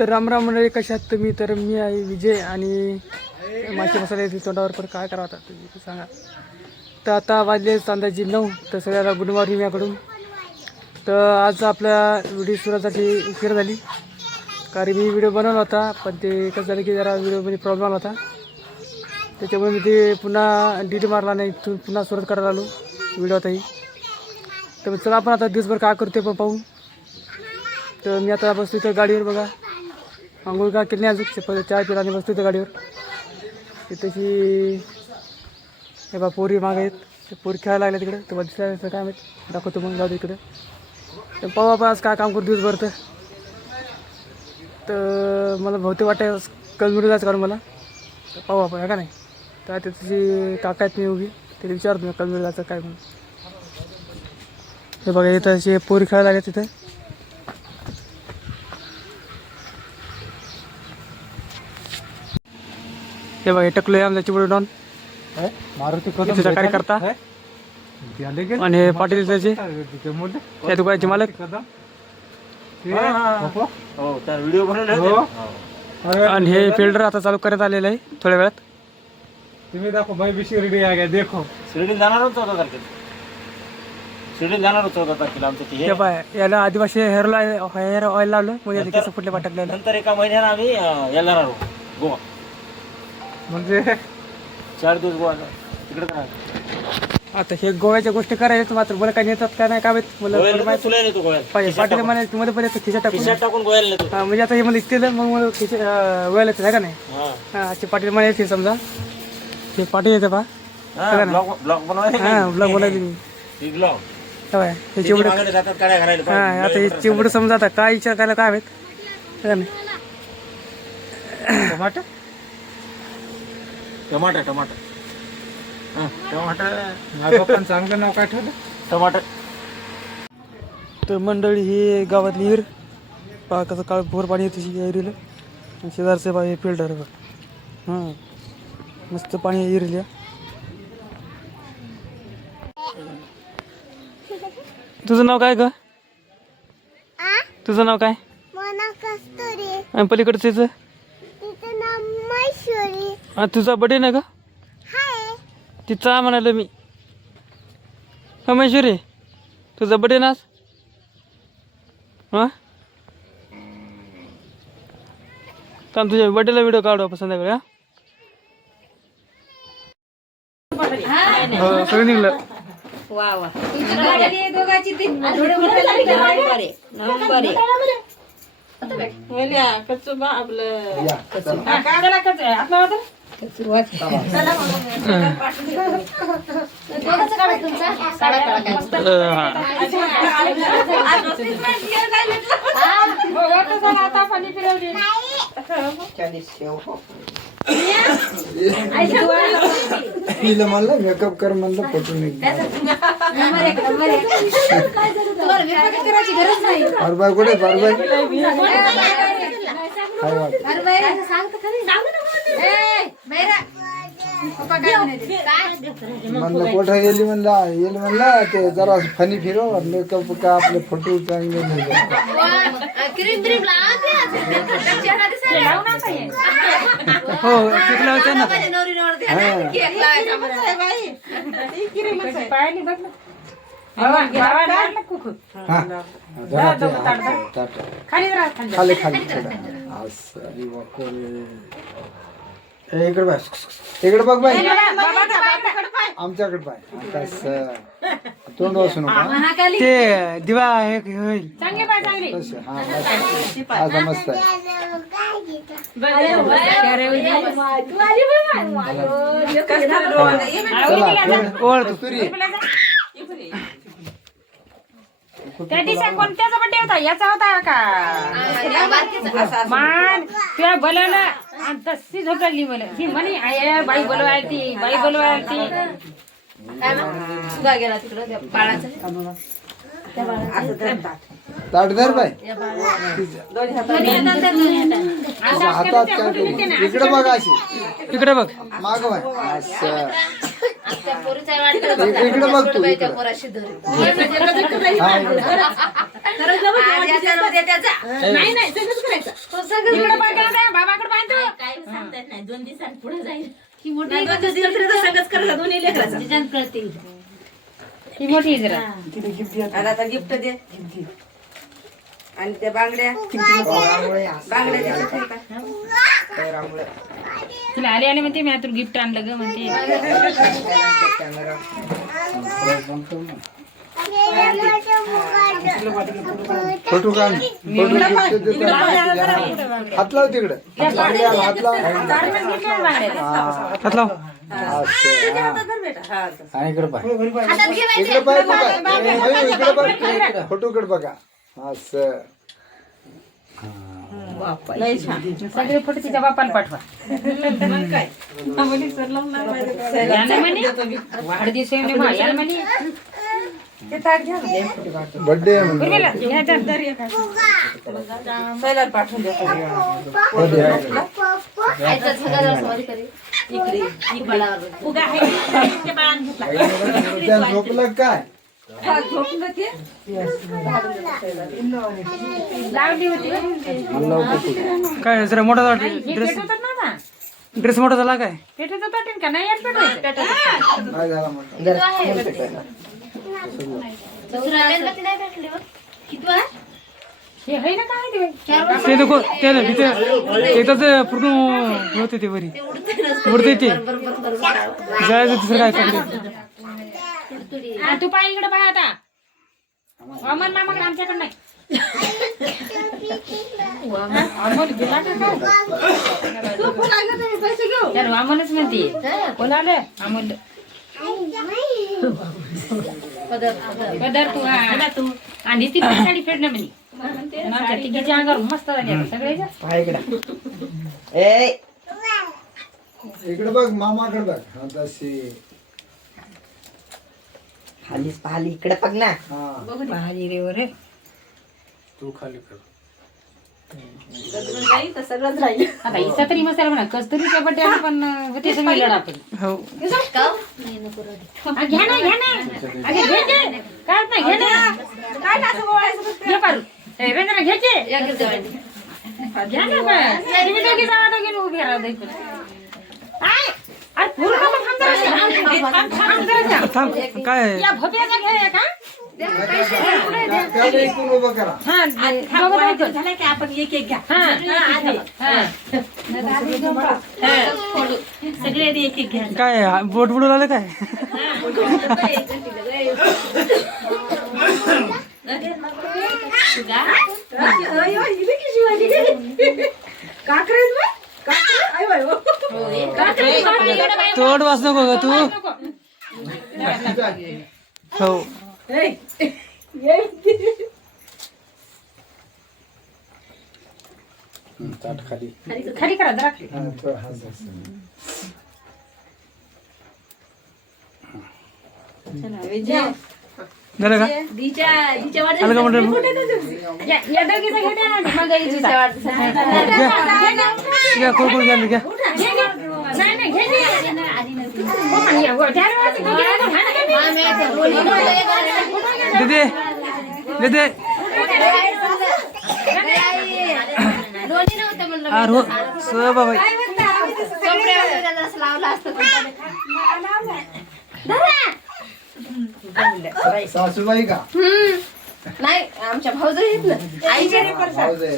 तर रामराम मंडळी, कशा आहात तुम्ही? तर मी आहे विजय आणि मासे मसाले तोंडावर पण काय करा आता तुम्ही सांगा. तर आता वाजले अंदाजे 9. तर सगळ्याला गुड मॉर्निंग याकडून. तर आज आपल्या व्हिडिओ सुरुवातीसाठी उशीर झाली, कारण मी व्हिडिओ बनवला होता, पण ते कसं झालं की जरा व्हिडिओमध्ये प्रॉब्लेम आला होता. त्याच्यामुळे मी ते पुन्हा डिलीट मारला नाही, पुन्हा सुरुवात करायला आलो व्हिडिओ आताही. तर चला आपण आता दिवसभर काय करते पण पाहू. तर मी आता बसतो इथं गाडीवर, बघा आंघोळ का केली नाही अजून, चहा पिला आणि बसतो इथं गाडीवर. तिथेची हे बा पोरी मागे आहेत, ते पोरी खेळायला लागल्या तिकडे. तर दिसायचं काय माहीत, दाखवतो मग, जाऊ इकडे. तर पाहू आपण आज काय काम करू दिवसभर. तर मला बहुतेक वाटतं कलमिरी जायचं काढून मला. तर पाहू आपण, का नाही. तर त्याची काका आहेत मी उभी, ते विचारतो मी कलमिरी जायचं काय म्हणून. हे बघा इथं असे पोरी खेळायला लागल्या तिथं. हे बघा टकलो आहे आमच्या चिबड डॉन मारुती कार्यकर्ता आणि हे पाटील त्याचे त्या दुकानाचे मालक. आणि हे फिल्डर आता चालू करण्यात आलेलं आहे थोड्या वेळात. तुम्ही दाखव मैं भी शिर्डी आ गया देखो. शिर्डी जाणार होतो 14 तारखेला. शिर्डी जाणार होतो 14 तारखेला आमचं ते. हे पाय याला आदिवासी हेअर ऑइल लावलं म्हणजे केस फुटले पाटकलेलं. नंतर एका महिन्यानं आम्ही याला जाणार आहोत गोवा. म्हणजे 4 दिवस गोवा तिकडे जाणार. आता हे गोव्याच्या गोष्टी करायच्या, मात्र मला काय नेतात काय नाही, काय माहित. मला तुला नेतो गोव्याला. पाटील म्हणे तुम्हाला पण येतं खिशा टाकून. खिशात टाकून गोव्याला नेतो. हा म्हणजे आता हे मला इथे मग मला खिशा गोव्याला येतं, आहे का नाही. हा हा पाटील म्हणे येते समजा, हे पाटील येते पहा. ब्लॉग बनवायला. हा ब्लॉग बोलायला मी ही ब्लॉग हे चिवड. मागणे जातात काड्या घालायला. हा आता हे चिवड समजा आता काय विचार करायला काय माहित, आहे का नाही. टमाटर टमाटर टमाटर हा टमाटर. माझ्या पप्पानं चांगलं नाव काय ठेवलं? टमाटर. तर मंडळी ही गावातली हिर पहा, कसं काळ भोर पाणी येते हिरीला. शेजारचं बा हे फिल्टर बघ. हां मस्त पाणी आहे हिरीला. तुझं नाव काय ग? तुझं नाव काय? आणि पलीकडचं तिचं तुझा बर्थडे ना का? तिचा म्हणाल मी. हा महेश्वरी तुझा बर्थडे ना? हां थांब, तुझ्या बर्थडेला व्हिडिओ काढू आपण संध्याकाळी. हा सगळं निघलं. वा वा म्हणलं मेकअप कर म्हणलं फोटो करायची गरज नाही. बारबाई कुठे बारबाई म्हणलं कोठा गेली म्हणला येईल म्हणला ते जरा फनी फिरव मेकअप का आपले फोटो चांगले हो शिकला होत्या ना. खाली खाली इकडे बाय इकडे बघ बाई आमच्याकडे बाय कसं तोंड वाचू नका ते दिवा हे होईल. आता मस्त आहे. त्या दिवशी कोणत्याचा बड्डे होता? याचा होता का? मान त्या बोलायला तशी झोपली बोल ही म्हणे आय बाई बोलवायला ती बाई बोलवायला ती सुद्धा गेला तिकडं बाळाचं. ताटदार बाई हातात काय करू? इकडे बघा अशी इकडे बघ. माग बाय असं इकडे बघ तू इकडे. इकडं पाय केला काय? बाबाकडे पाय तू. काय सांगता येत नाही 2 दिवसांनी पुढे जाईल ही मोठी नाही, 2 दिवस तरी तर सगळंच करायचं दोन्ही लेकराचं तिच्यात कळते. ही मोठी आहे जरा. आता गिफ्ट दे आणि त्या बांगड्या तिला आले आले म्हणते मी तुला गिफ्ट आणलं ग म्हणते. फोटो काढ हात लाव तिकडे हात लाव हात लाव. आणि इकडे पाय इकडे पाय इकडे पाय फोटोकडे बघा असं सगळे फोटो तिच्या बापाला पाठवा. याला म्हणे वाढदिवस आहे म्हणे, याला म्हणे बर्थडे आहे म्हणून. उर्मिला, घ्या तर. पाठवून देतो त्या झोपलं काय लावली होती. काय जरा मोठा झाला हे ड्रेस. पेटवतात ना आता. ड्रेस मोठा झाला काय. पेटवतात वाटेल का नाही यात पेटवायचं. काय झालं म्हणलं हे आहे ना काय ते. ते नको ते ना तिथे एकदाच पूर्ण होते ते वरी उडते ते जायचं दुसरं काय करते. हा, तू पाय इकडे पाय आता. अमन मामाकडे आमच्याकडे नाही. अमोल गेला का काय? त्याला अमोलच म्हणते. कोण आलं? अमोल. पदर तू हा तू आणि ती साडी फेडणं म्हणे. आमच्या तिघीच्या अंगावर मस्त झाली आता सगळ्याच्या. इकडे बघ मामाकडे बघ हा तशी पाहिली इकडे बघ ना हा भारी रे वर. तू खाली कर सगळंच राहील आता इसा तरी मसाला म्हणा कस्तुरीच्या बड्याला पण होते सगळे लढा आपण. हो घ्या ना घ्या ना. अगे घ्यायचे काय नाही घ्या ना. काय ना असं बोलायचं घे पारू. ए रेंद्र घ्यायचे घ्या ना पण. तुम्ही दोघी जावा दोघी उभे राहा इकडे. आय अरे पूर्ण थांब जरा. थांब काय या भोप्याचा घ्या का. त्याला इकडून उभं करा हा झालं की आपण एक एक घ्या सगळे एक एक घ्या काय बोट बुडून आलं काय. तोड वाच नको ग तू. हो ताट खाली खाली करा जरा. हा, थोडं हात असं. झालं का आलं का म्हणलं. या दोघीचा घ्या ना मग घ्या कोण कोण घ्या घ्या. नाही नाही घे दे दे अरे स बाबा सासूबाई का नाही आमच्या भाऊजही आहेत ना आईच्या भाऊज आहे.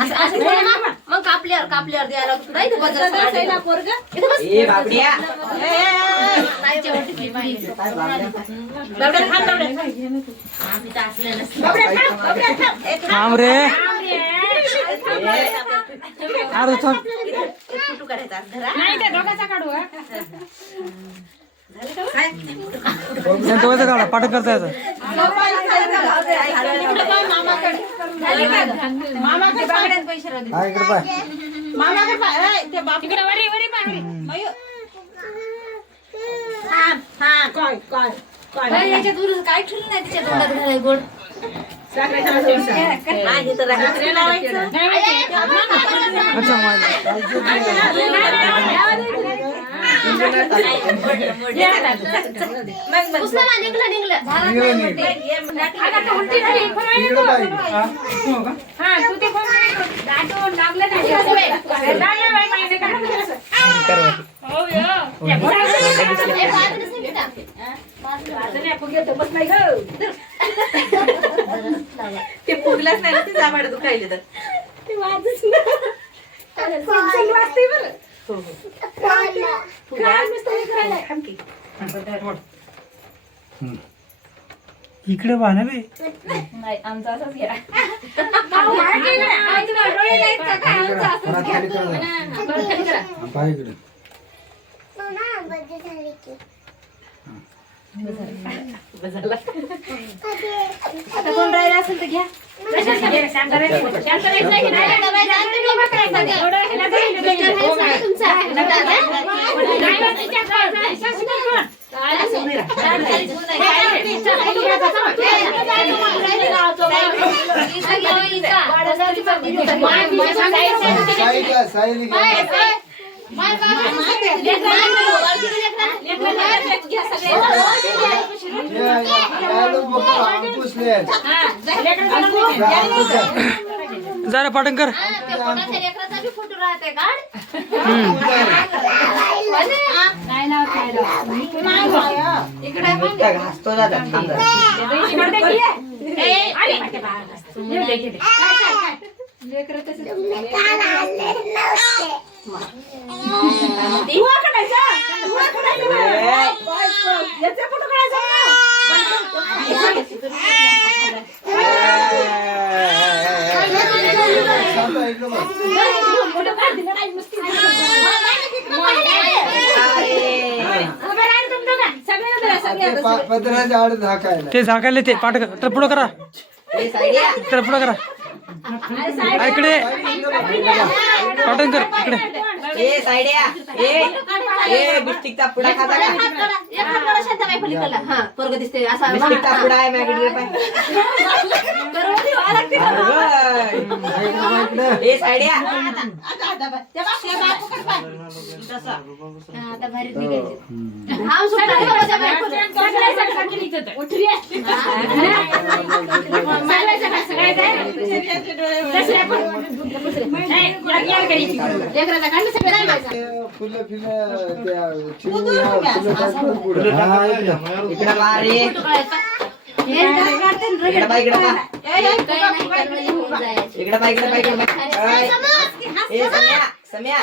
असं मग कापल्यावर द्यायला लागतो नाही तर बाजारात पोरग ए बाबड्या थांब रे अरे थांब. फोटो काढायचा नाही त्या दोघाचा काढू हा. दोघांचा काढा पाठ करता येतं. हा इकडे पाय तिकडे वरी वरी पाय याच्यात काय ठेवलं नाही तिच्या तोंडात घालाय गोड अच्छा इकडे पाय हा तू ते आठवण लागलं नाही लागलं बाई माहिती का हो यो ए, बाजूला स्मिता. अजून आपण घेतो बस नाही ग ते फुगलाच नाही ना ते जांभळं दुखायले तर ते वाजच ना सण वाजते बरं काय मिस्त्री करायला थांबकी. इकडे पाहा ना बे. नाही आमचा असाच घ्या भाऊ काय केलं आई तुला डोळे नाहीत का काय आमचं असंच परत घ्या. खाली करा जरा. बरं, खाली करा. पाय इकडे आता कोण राहिला असेल तर घ्या शांत राहायचं. शांत राहायचं की नाही? उभं करायचं. एवढं ह्याला जाईल, जाईल. हो काय? नाही बा, तिच्या काय? शासकीय कोण? साईडला साईडला घ्या. या लोक बघा, अंकुश ले. जरा पाठण कर. फोटो राहते काढ शांत इकडे बघ. पदराच्या आड झाकायला. ते झाकायला ते पाठ तर पुढं करा. तर पुढं करा. आ, इकडे पाठण कर इकडे. ए साईड्या ए बिस्टिकचा पुडा खाता का शांताबाई पलीकडला हा पोरग दिसते असा बिस्टिकचा पुडा आहे मॅगीकडे पाय ए साईड्या आता भारी निघायचे हा सुद्धा फुलं फिलं त्या चिमण्या, फुलं टाकून पुढं. हा, इकडं. इकडे पा रे इकडे पा इकडे पा इकडे पा इकडे पा इकडे पा ए सम्या सम्या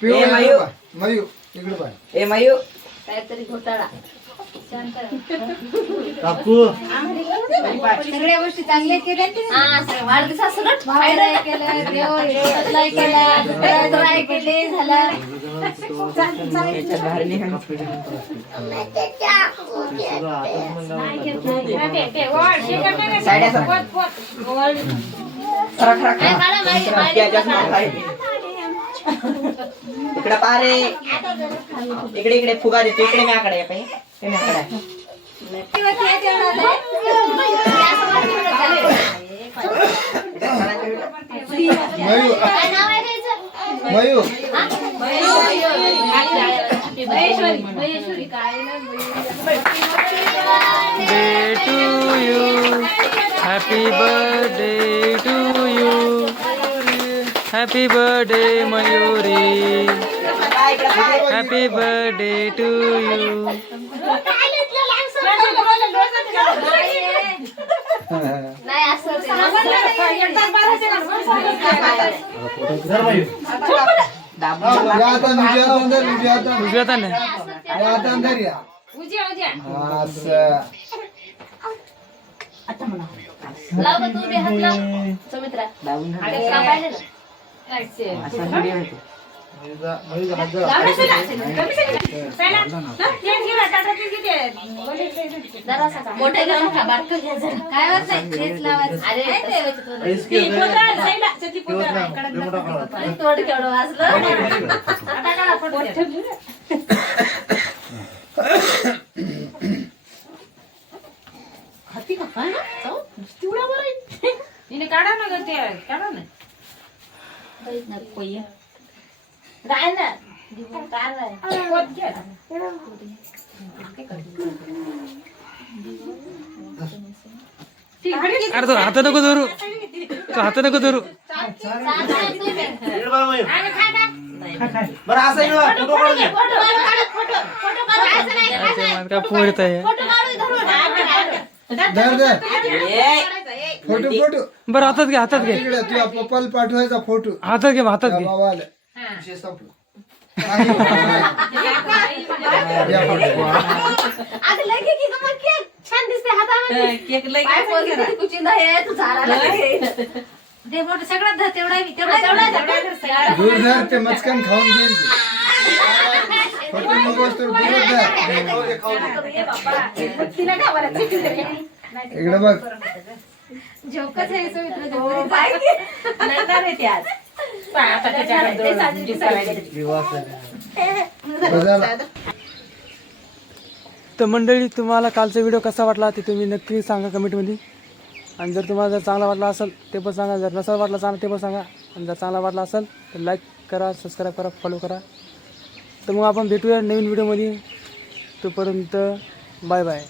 पिऊ, ए, मयू. मयू इकडे पाय. ए मयू काहीतरी घोटाळा सगळ्या गोष्टी चांगल्या केल्या हा सगळं वाढदिवसात सगळं फायदा केलं देव सप्लाय केला ट्राय केले झाला बाहेर निघा साईड्या खरा खरा काय काढा माहिती इकडे पा रे इकडे इकडे फुगा देतो इकडे म्याकडे आहे पाहिजे ते म्याकडे आहे. मयू काय नाव आहे त्याचं मयू महेश्वरी काय Day to you. Happy birthday to you. Happy birthday Mayuri. Happy birthday to you. नाही असं उजव्या हाताने. लाव गं तू बी हात लाव सुमित्रा का पाहिजे ना मोठे गरम खा बारकं घ्या जरा काय होत नाही तेच लावायचं अरे तोड केवढं वाजलं आता काढा खाती का काय ना तेवढा बरं तिने काढा ना ग ते काढा ना काय ना काय अरे तो हात नको धरू, तो हात नको धरू. इकडे बघ मयूर. बरं असं इकडे बघ, फोटो काढून घे. काय पोहत आहे. धर धर फोटो फोटो बरं हातात घे, हातात घे, इकडे तुझ्या पप्पाला पाठवायचा फोटो हातात घे, हातात घे. बाबाला विषय संपला. या फोटो. आता लगे की गं मग केक छान दिसते हातामध्ये. केक लई काय पोरगी किती कुचिंदा आहे, तू झाडाला घे. ते मोठं सगळ्यात धर, तेवढा आहे, तेवढा दूर धर ते मचकन खाऊन घेईल की. फोटो नकोस तर दूर धर. ये बाबा, तिला काय बोलायचं? इकडे बघ. झोपच आहे सवित्र हो, बाई. नंतर येते आज. आता त्याच्याकडे बघा. तर मंडळी, तुम्हाला कालचा व्हिडिओ कसा वाटला ते तुम्ही नक्की सांगा कमेंटमध्ये. आणि जर तुम्हाला जर चांगला वाटला असेल ते पण सांगा, जर नसेल वाटला चांगला ते पण सांगा. आणि जर चांगला वाटला असेल तर लाईक करा, सबस्क्राईब करा, फॉलो करा. तर मग आपण भेटूया नवीन व्हिडिओमध्ये. तोपर्यंत बाय बाय.